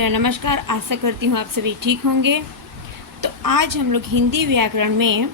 मेरा नमस्कार। आशा करती हूँ आप सभी ठीक होंगे। तो आज हम लोग हिंदी व्याकरण में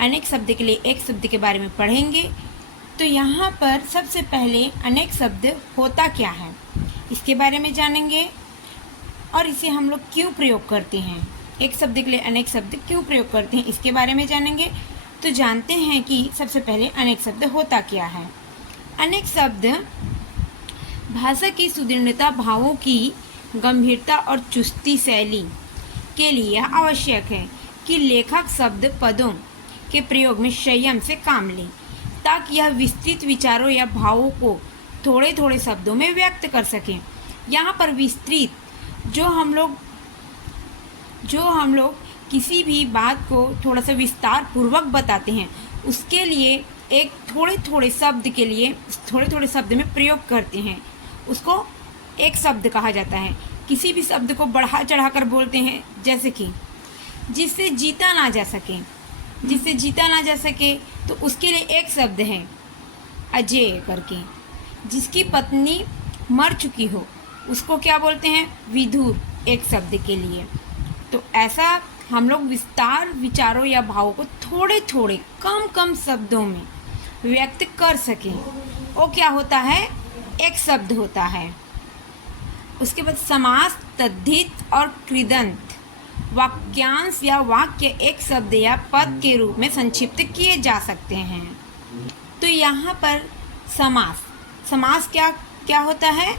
अनेक शब्द के लिए एक शब्द के बारे में पढ़ेंगे। तो यहाँ पर सबसे पहले अनेक शब्द होता क्या है इसके बारे में जानेंगे और इसे हम लोग क्यों प्रयोग करते हैं। एक शब्द के लिए अनेक शब्द क्यों प्रयोग करते हैं इसके बारे में जानेंगे। तो जानते हैं कि सबसे पहले अनेक शब्द होता क्या है। अनेक शब्द भाषा की सुदृढ़ता, भावों की गंभीरता और चुस्ती शैली के लिए आवश्यक है कि लेखक शब्द पदों के प्रयोग में संयम से काम ले ताकि यह विस्तृत विचारों या भावों को थोड़े थोड़े शब्दों में व्यक्त कर सकें। यहाँ पर विस्तृत जो हम लोग किसी भी बात को थोड़ा सा विस्तार पूर्वक बताते हैं उसके लिए एक थोड़े थोड़े शब्द में प्रयोग करते हैं, उसको एक शब्द कहा जाता है। किसी भी शब्द को बढ़ा चढ़ाकर बोलते हैं, जैसे कि जिससे जीता ना जा सके तो उसके लिए एक शब्द है अजेय करके। जिसकी पत्नी मर चुकी हो उसको क्या बोलते हैं, विधुर, एक शब्द के लिए। तो ऐसा हम लोग विस्तार विचारों या भावों को थोड़े थोड़े कम शब्दों में व्यक्त कर सकें, वो क्या होता है, एक शब्द होता है। उसके बाद समास, तद्धित और कृदंत वाक्यांश या वाक्य एक शब्द या पद के रूप में संक्षिप्त किए जा सकते हैं। तो यहाँ पर समास क्या होता है,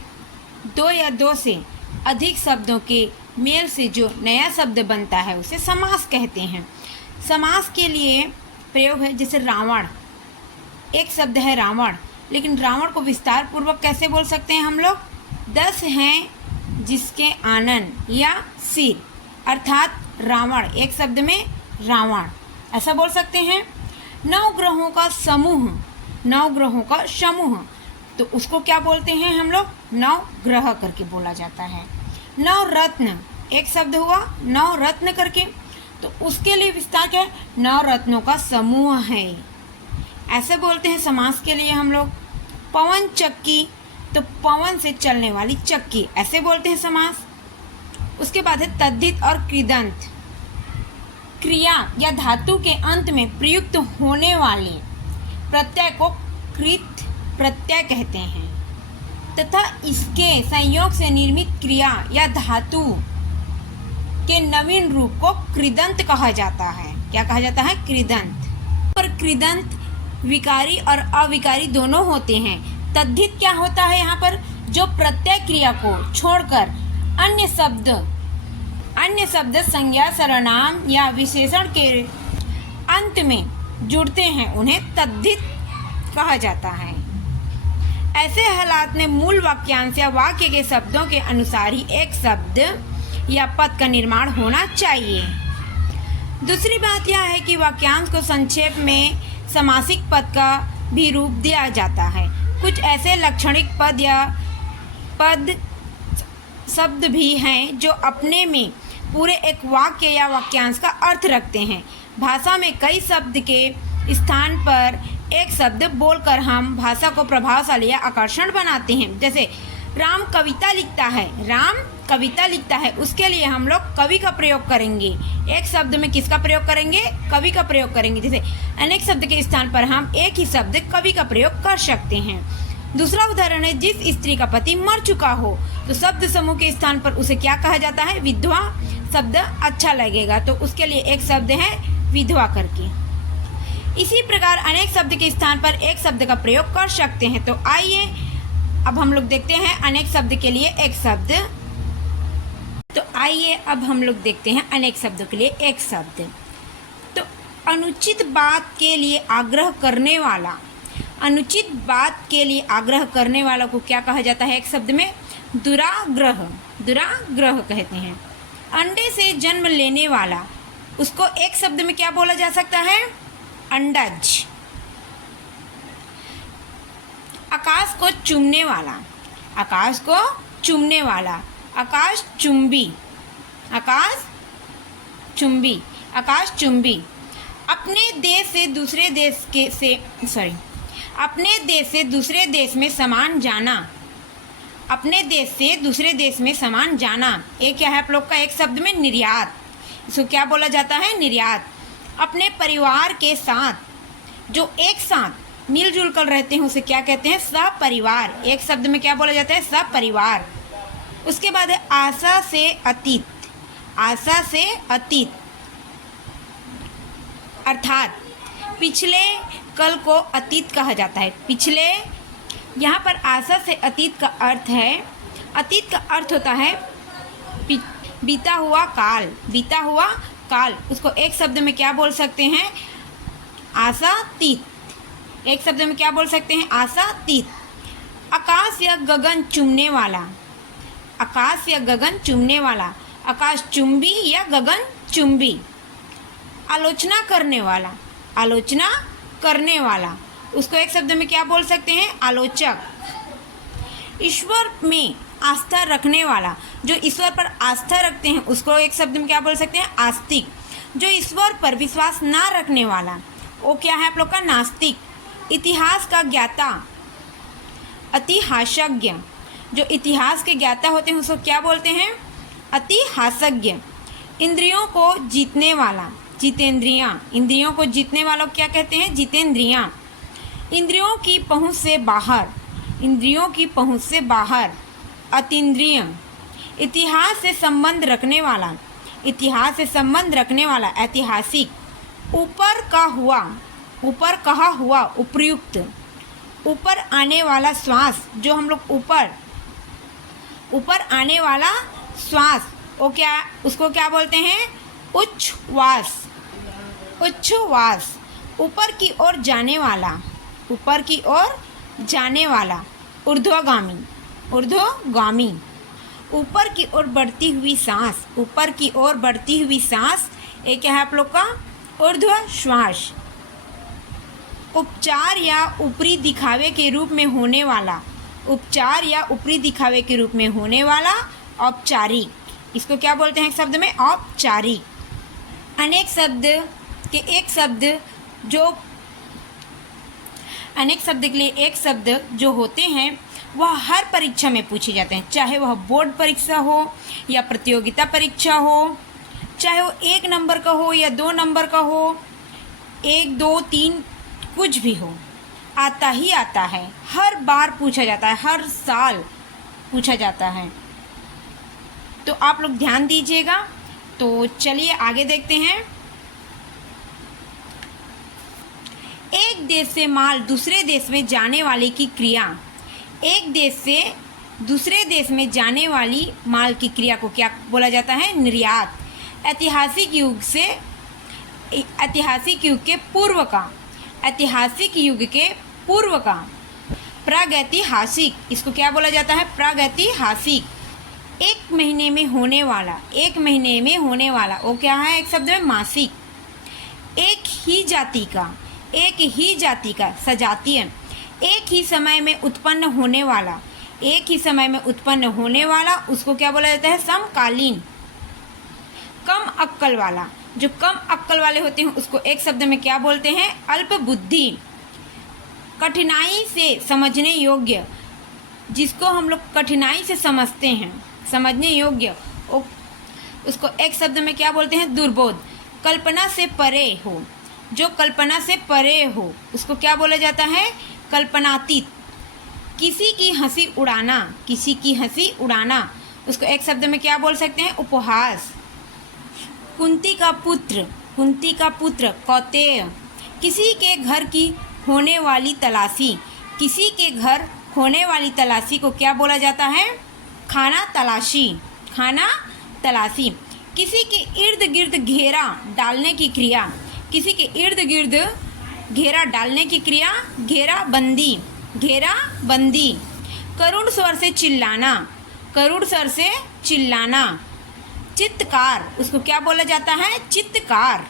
दो या दो से अधिक शब्दों के मेल से जो नया शब्द बनता है उसे समास कहते हैं। समास के लिए प्रयोग है, जैसे रावण, एक शब्द है रावण, लेकिन रावण को विस्तार पूर्वक कैसे बोल सकते हैं हम लोग, 10 हैं जिसके आनन या सिर, अर्थात रावण, एक शब्द में रावण, ऐसा बोल सकते हैं। 9 ग्रहों का समूह, तो उसको क्या बोलते हैं हम लोग, 9 ग्रह करके बोला जाता है। 9 रत्न, एक शब्द हुआ 9 रत्न करके, तो उसके लिए विस्तार क्या है, 9 रत्नों का समूह है, ऐसे बोलते हैं समास के लिए हम लोग। पवन चक्की, तो पवन से चलने वाली चक्की, ऐसे बोलते हैं समास। उसके बाद है तद्धित और कृदंत, क्रिया या धातु के अंत में प्रयुक्त होने वाले प्रत्यय को कृत प्रत्यय कहते हैं तथा इसके संयोग से निर्मित क्रिया या धातु के नवीन रूप को कृदंत कहा जाता है। क्या कहा जाता है, कृदंत। पर कृदंत विकारी और अविकारी दोनों होते हैं। तद्धित क्या होता है, यहाँ पर जो प्रत्यय क्रिया को छोड़कर अन्य शब्द संज्ञा, सर्वनाम या विशेषण के अंत में जुड़ते हैं उन्हें तद्धित कहा जाता है। ऐसे हालात में मूल वाक्यांश या वाक्य के शब्दों के अनुसार ही एक शब्द या पद का निर्माण होना चाहिए। दूसरी बात यह है कि वाक्यांश को संक्षेप में समासिक पद का भी रूप दिया जाता है। कुछ ऐसे लक्षणिक पद या पद शब्द भी हैं जो अपने में पूरे एक वाक्य या वाक्यांश का अर्थ रखते हैं। भाषा में कई शब्द के स्थान पर एक शब्द बोलकर हम भाषा को प्रभावशाली या आकर्षण बनाते हैं। जैसे राम कविता लिखता है, उसके लिए हम लोग कवि का प्रयोग करेंगे। एक शब्द में किसका प्रयोग करेंगे, कवि का प्रयोग करेंगे। जैसे अनेक शब्द के स्थान पर हम एक ही शब्द कवि का प्रयोग कर सकते हैं। दूसरा उदाहरण है, जिस स्त्री का पति मर चुका हो तो शब्द समूह के स्थान पर उसे क्या कहा जाता है, विधवा शब्द अच्छा लगेगा, तो उसके लिए एक शब्द है विधवा करके। इसी प्रकार अनेक शब्द के स्थान पर एक शब्द का प्रयोग कर सकते हैं। तो आइए अब हम लोग देखते हैं अनेक शब्द के लिए एक शब्द। तो आइए अब हम लोग देखते हैं अनेक शब्दों के लिए एक शब्द। तो अनुचित बात के लिए आग्रह करने वाला को क्या कहा जाता है, एक शब्द में दुराग्रह कहते हैं। अंडे से जन्म लेने वाला, उसको एक शब्द में क्या बोला जा सकता है, अंडज। आकाश को चूमने वाला, आकाश चुंबी। अपने देश से दूसरे देश में समान जाना, अपने देश से दूसरे देश में सामान जाना, ये क्या है आप लोग का एक शब्द में निर्यात। इसको क्या बोला जाता है? निर्यात। अपने परिवार के साथ जो एक साथ मिलजुल कर रहते हैं उसे क्या कहते हैं? सपरिवार। एक शब्द में क्या बोला जाता है? सपरिवार। उसके बाद है आशा से अतीत। आशा से अतीत अर्थात पिछले कल को अतीत कहा जाता है। पिछले, यहाँ पर आशा से अतीत का अर्थ है, अतीत का अर्थ होता है बीता हुआ काल। बीता हुआ काल, उसको एक शब्द में क्या बोल सकते हैं? आशातीत। एक शब्द में क्या बोल सकते हैं? आशातीत। आकाश या गगन चूमने वाला। आकाश या गगन चूमने वाला, आकाश चुंबी या गगन चुंबी। आलोचना करने वाला। आलोचना करने वाला, उसको एक शब्द में क्या बोल सकते हैं? आलोचक। ईश्वर में आस्था रखने वाला, जो ईश्वर पर आस्था रखते हैं उसको एक शब्द में क्या बोल सकते हैं? आस्तिक। जो ईश्वर पर विश्वास ना रखने वाला वो क्या है आप लोग का? नास्तिक। इतिहास का ज्ञाता, इतिहासज्ञ। जो इतिहास के ज्ञाता होते हैं उसको क्या बोलते हैं? इतिहासज्ञ। इंद्रियों को जीतने वाला, जितेंद्रियां। इंद्रियों को जीतने वालों को क्या कहते हैं? जितेंद्रियां। इंद्रियों की पहुंच से बाहर, इंद्रियों की पहुंच से बाहर, अतीन्द्रिय। इतिहास से संबंध रखने वाला, इतिहास से संबंध रखने वाला, ऐतिहासिक। ऊपर का हुआ, ऊपर कहा हुआ, उपयुक्त। ऊपर आने वाला श्वास, जो हम लोग ऊपर आने वाला श्वास, वो क्या, उसको क्या बोलते हैं? उच्छ्वास। उच्छ्वास। ऊपर की ओर जाने वाला, ऊपर की ओर जाने वाला, ऊर्ध्वगामी। ऊर्ध्वगामी। ऊपर की ओर बढ़ती हुई सांस, ऊपर की ओर बढ़ती हुई सांस, ये क्या है आप लोग का? ऊर्ध्वश्वास। उपचार या ऊपरी दिखावे के रूप में होने वाला, उपचार या ऊपरी दिखावे के रूप में होने वाला, औपचारिक। इसको क्या बोलते हैं एक शब्द में? औपचारिक। अनेक शब्द के एक शब्द जो, अनेक शब्द के लिए एक शब्द जो होते हैं वह हर परीक्षा में पूछे जाते हैं, चाहे वह बोर्ड परीक्षा हो या प्रतियोगिता परीक्षा हो, चाहे वो 1 नंबर का हो या 2 नंबर का हो, 1, 2, 3 कुछ भी हो, आता ही आता है। हर बार पूछा जाता है, हर साल पूछा जाता है। तो आप लोग ध्यान दीजिएगा। तो चलिए आगे देखते हैं। एक देश से माल दूसरे देश में जाने वाले की क्रिया। एक देश से दूसरे देश में जाने वाली माल की क्रिया को क्या बोला जाता है? निर्यात। ऐतिहासिक युग से, ऐतिहासिक युग के पूर्व का, ऐतिहासिक युग के पूर्व का। प्रागैतिहासिक, इसको क्या बोला जाता है? प्रागैतिहासिक। एक महीने में होने वाला, एक महीने में होने वाला, वो क्या है एक शब्द में? मासिक। एक ही जाति का, एक ही जाति का, सजातीय। एक ही समय में उत्पन्न होने वाला, एक ही समय में उत्पन्न होने वाला, उसको क्या बोला जाता है? समकालीन। कम अक्कल वाला, जो कम अक्कल वाले होते हैं उसको एक शब्द में क्या बोलते हैं? अल्प बुद्धि। कठिनाई से समझने योग्य, जिसको हम लोग कठिनाई से समझते हैं, समझने योग्य, उसको एक शब्द में क्या बोलते हैं? दुर्बोध। कल्पना से परे हो, जो कल्पना से परे हो उसको क्या बोला जाता है? कल्पनातीत। किसी की हंसी उड़ाना, किसी की हंसी उड़ाना, उसको एक शब्द में क्या बोल सकते हैं? उपहास। कुंती का पुत्र, कुंती का पुत्र, कौतेय। किसी के घर की होने वाली तलाशी, किसी के घर होने वाली तलाशी को क्या बोला जाता है? खाना तलाशी। खाना तलाशी। किसी के इर्द गिर्द घेरा डालने की क्रिया, किसी के इर्द गिर्द घेरा डालने की क्रिया, घेरा बंदी। घेरा बंदी। करुण स्वर से चिल्लाना, करुण स्वर से चिल्लाना। चित्तकार, उसको क्या बोला जाता है? चित्तकार।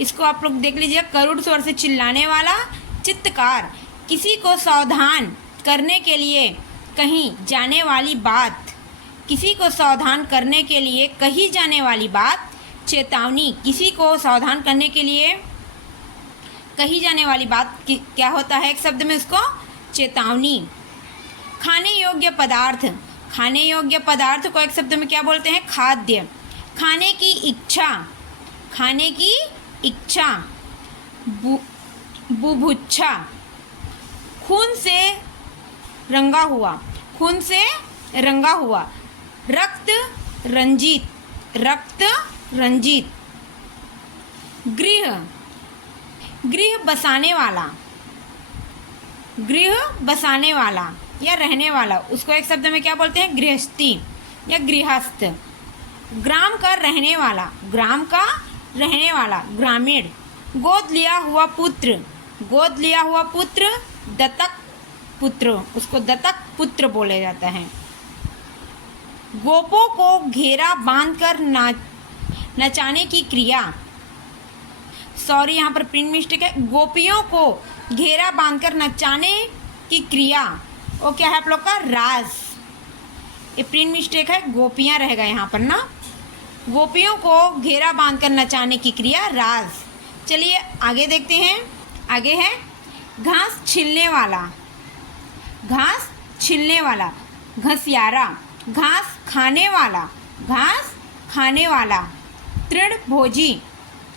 इसको आप लोग देख लीजिए, करुण स्वर से चिल्लाने वाला, चित्तकार। किसी को सावधान करने के लिए कहीं जाने वाली बात, किसी को सावधान करने के लिए कही जाने वाली बात, चेतावनी। किसी को सावधान करने के लिए कही जाने वाली बात क्या होता है एक शब्द में? उसको चेतावनी। खाने योग्य पदार्थ, खाने योग्य पदार्थ को एक शब्द में क्या बोलते हैं? खाद्य। खाने की इच्छा, खाने की इच्छा, बुभुक्षा। खून से रंगा हुआ, खून से रंगा हुआ। रक्त रंजित, रक्त रंजित। गृह, गृह बसाने वाला, गृह बसाने वाला या रहने वाला, उसको एक शब्द में क्या बोलते हैं? गृहस्थी या गृहस्थ। ग्राम का रहने वाला, ग्राम का रहने वाला, ग्रामीण। गोद लिया हुआ पुत्र, गोद लिया हुआ पुत्र, दत्तक पुत्र, उसको दत्तक पुत्र बोला जाता है। गोपों को घेरा बांधकर नचाने की क्रिया, सॉरी यहाँ पर प्रिंट मिस्टेक है, गोपियों को घेरा बांधकर नचाने की क्रिया, वो क्या है आप लोग का? रास। ये प्रिंट मिस्टेक है, गोपियाँ रहेगा यहाँ पर ना। गोपियों को घेरा बांधकर नचाने की क्रिया रास। चलिए आगे देखते हैं। आगे है घास छीलने वाला, घास छीलने वाला। घसियारा, घास खाने वाला, घास खाने वाला। तृण भोजी,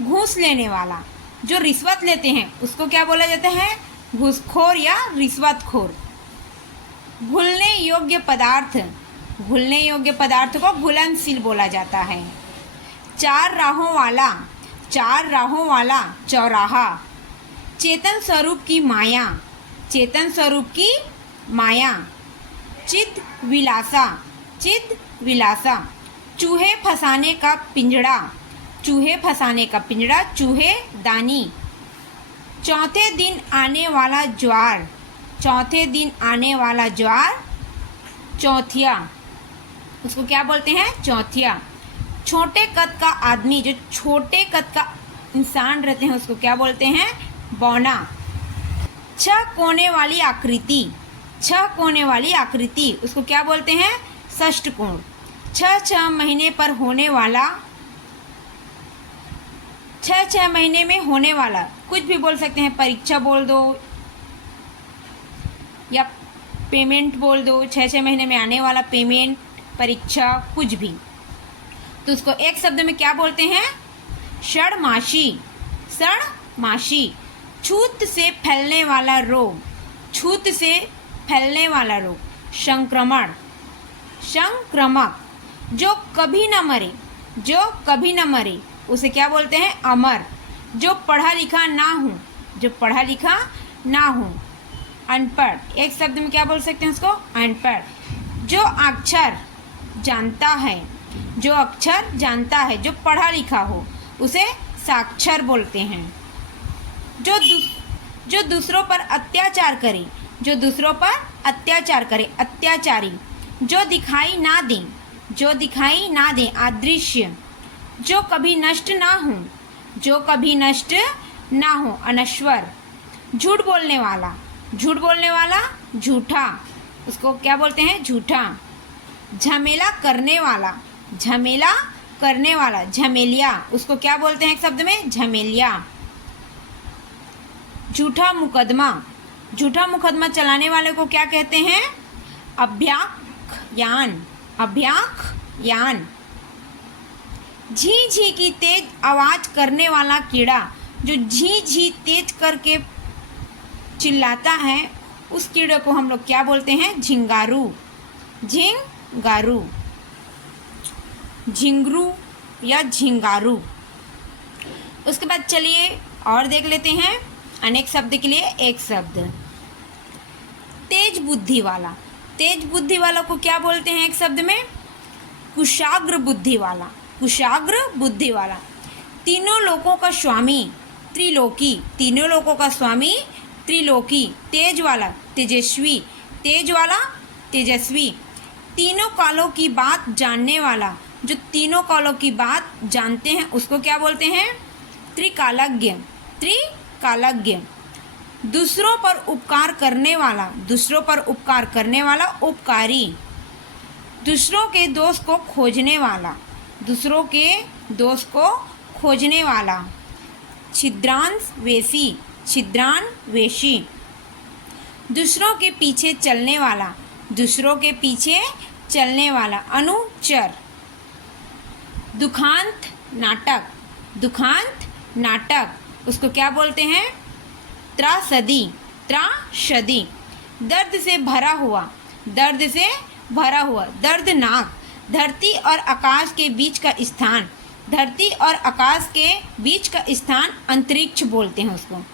घूस लेने वाला। जो रिश्वत लेते हैं उसको क्या बोला जाता है? घूसखोर या रिश्वतखोर। घुलने योग्य पदार्थ, घुलने योग्य पदार्थ को घुलनशील बोला जाता है। चार राहों वाला, चार राहों वाला चौराहा। चेतन स्वरूप की माया, चेतन स्वरूप की माया। चित विलासा, चित विलासा। चूहे फंसाने का पिंजड़ा, चूहे फंसाने का पिंजड़ा। चूहे दानी। चौथे दिन आने वाला ज्वार, चौथे दिन आने वाला ज्वार। चौथिया, उसको क्या बोलते हैं? चौथिया। छोटे कद का आदमी, जो छोटे कद का इंसान रहते हैं उसको क्या बोलते हैं? बौना। 6 कोने वाली आकृति, 6 कोने वाली आकृति, उसको क्या बोलते हैं? षष्ठकोण। 6 महीने पर होने वाला, 6 महीने में होने वाला, कुछ भी बोल सकते हैं, परीक्षा बोल दो या पेमेंट बोल दो। 6 महीने में आने वाला पेमेंट, परीक्षा, कुछ भी, तो उसको एक शब्द में क्या बोलते हैं? षडमासी, षडमासी। छूत से फैलने वाला रोग, छूत से फैलने वाला रोग। संक्रमण, संक्रमक। जो कभी न मरे, जो कभी न मरे, उसे क्या बोलते हैं? अमर। जो पढ़ा लिखा ना हो, जो पढ़ा लिखा ना हो। अनपढ़, एक शब्द में क्या बोल सकते हैं उसको? अनपढ़। जो अक्षर जानता है, जो अक्षर जानता है, जो पढ़ा लिखा हो, उसे साक्षर बोलते हैं। जो दूसरों पर अत्याचार करे, जो दूसरों पर अत्याचार करे, अत्याचारी। जो दिखाई ना दे, जो दिखाई ना दे, अदृश्य। जो कभी नष्ट ना हो, जो कभी नष्ट ना हो, अनश्वर। झूठ बोलने वाला, झूठ बोलने वाला, झूठा, उसको क्या बोलते हैं? झूठा। झमेला करने वाला, झमेला करने वाला, झमेलिया, उसको क्या बोलते हैं एक शब्द में? झमेलिया। झूठा मुकदमा, झूठा मुकदमा चलाने वाले को क्या कहते हैं? अभ्याख्यान, अभ्याख्यान। झी झी की तेज आवाज करने वाला कीड़ा, जो झी झी तेज करके चिल्लाता है, उस कीड़े को हम लोग क्या बोलते हैं? झिंगारू, झिंगारू। झिंगरू या झिंगारू। उसके बाद चलिए और देख लेते हैं अनेक शब्द के लिए एक शब्द। तेज बुद्धि वाला, तेज बुद्धि वाला को क्या बोलते हैं एक शब्द में? कुशाग्र बुद्धि वाला, कुशाग्र बुद्धि वाला। तीनों लोकों का स्वामी, त्रिलोकी, तीनों लोकों का स्वामी, त्रिलोकी। तेज वाला, तेजस्वी, तेज वाला, तेजस्वी। तीनों कालों की बात जानने वाला, जो तीनों कालों की बात जानते हैं उसको क्या बोलते हैं? त्रिकालज्ञ, त्रिकालज्ञ। दूसरों पर उपकार करने वाला, दूसरों पर उपकार करने वाला, उपकारी। दूसरों के दोष को खोजने वाला, दूसरों के दोष को खोजने वाला। छिद्रान्वेषी, छिद्रान्वेषी। दूसरों के पीछे चलने वाला, दूसरों के पीछे चलने वाला, अनुचर। दुखांत नाटक, दुखांत नाटक उसको क्या बोलते हैं? त्रासदी, त्रासदी। दर्द से भरा हुआ, दर्द से भरा हुआ। दर्दनाक, धरती और आकाश के बीच का स्थान, धरती और आकाश के बीच का स्थान अंतरिक्ष बोलते हैं उसको।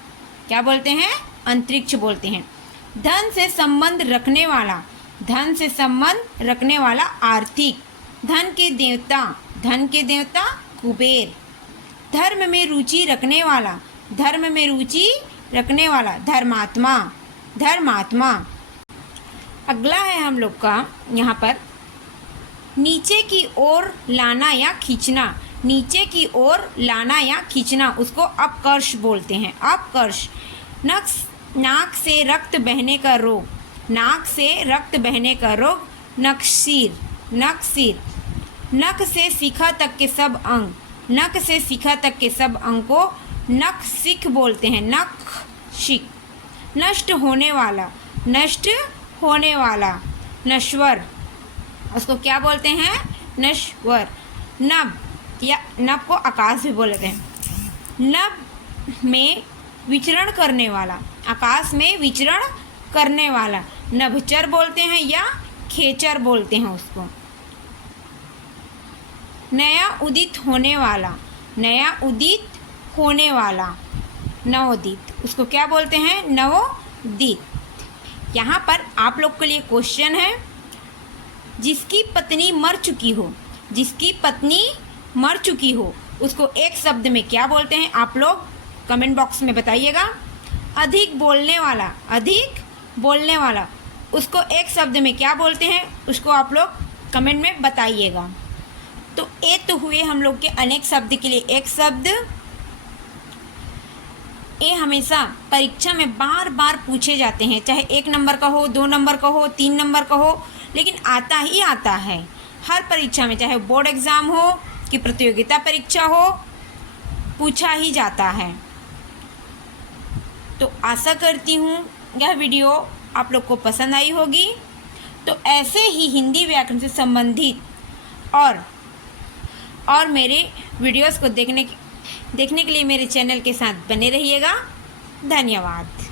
क्या बोलते हैं? अंतरिक्ष बोलते हैं। धन से संबंध रखने वाला, धन से संबंध रखने वाला, आर्थिक। धन के देवता, धन के देवता कुबेर। धर्म में रुचि रखने वाला, धर्म में रुचि रखने वाला, धर्मात्मा, धर्मात्मा। अगला है हम लोग का यहाँ पर नीचे की ओर लाना या खींचना, नीचे की ओर लाना या खींचना उसको अपकर्ष बोलते हैं, अपकर्ष। नाक से रक्त बहने का रोग, नाक से रक्त बहने का रोग, नखसीर, नखसीर। नख से शिखा तक के सब अंग, नख से शिखा तक के सब अंग को नखशिख बोलते हैं, नखशिख। नष्ट होने वाला, नष्ट होने वाला, नश्वर उसको क्या बोलते हैं? नश्वर। नभ या नभ को आकाश भी बोलते हैं। नभ में विचरण करने वाला, आकाश में विचरण करने वाला, नभचर बोलते हैं या खेचर बोलते हैं उसको। नया उदित होने वाला, नया उदित होने वाला, नवोदित उसको क्या बोलते हैं? नवोदित। यहाँ पर आप लोग के लिए क्वेश्चन है, जिसकी पत्नी मर चुकी हो, जिसकी पत्नी मर चुकी हो उसको एक शब्द में क्या बोलते हैं? आप लोग कमेंट बॉक्स में बताइएगा। अधिक बोलने वाला, अधिक बोलने वाला उसको एक शब्द में क्या बोलते हैं? उसको आप लोग कमेंट में बताइएगा। तो ये तो हुए हम लोग के अनेक शब्द के लिए एक शब्द। ये हमेशा परीक्षा में बार बार पूछे जाते हैं, चाहे 1 नंबर का हो, 2 नंबर का हो, 3 नंबर का हो, लेकिन आता ही आता है हर परीक्षा में, चाहे बोर्ड एग्ज़ाम हो कि प्रतियोगिता परीक्षा हो, पूछा ही जाता है। तो आशा करती हूँ यह वीडियो आप लोग को पसंद आई होगी। तो ऐसे ही हिंदी व्याकरण से संबंधित और मेरे वीडियोस को देखने के लिए मेरे चैनल के साथ बने रहिएगा। धन्यवाद।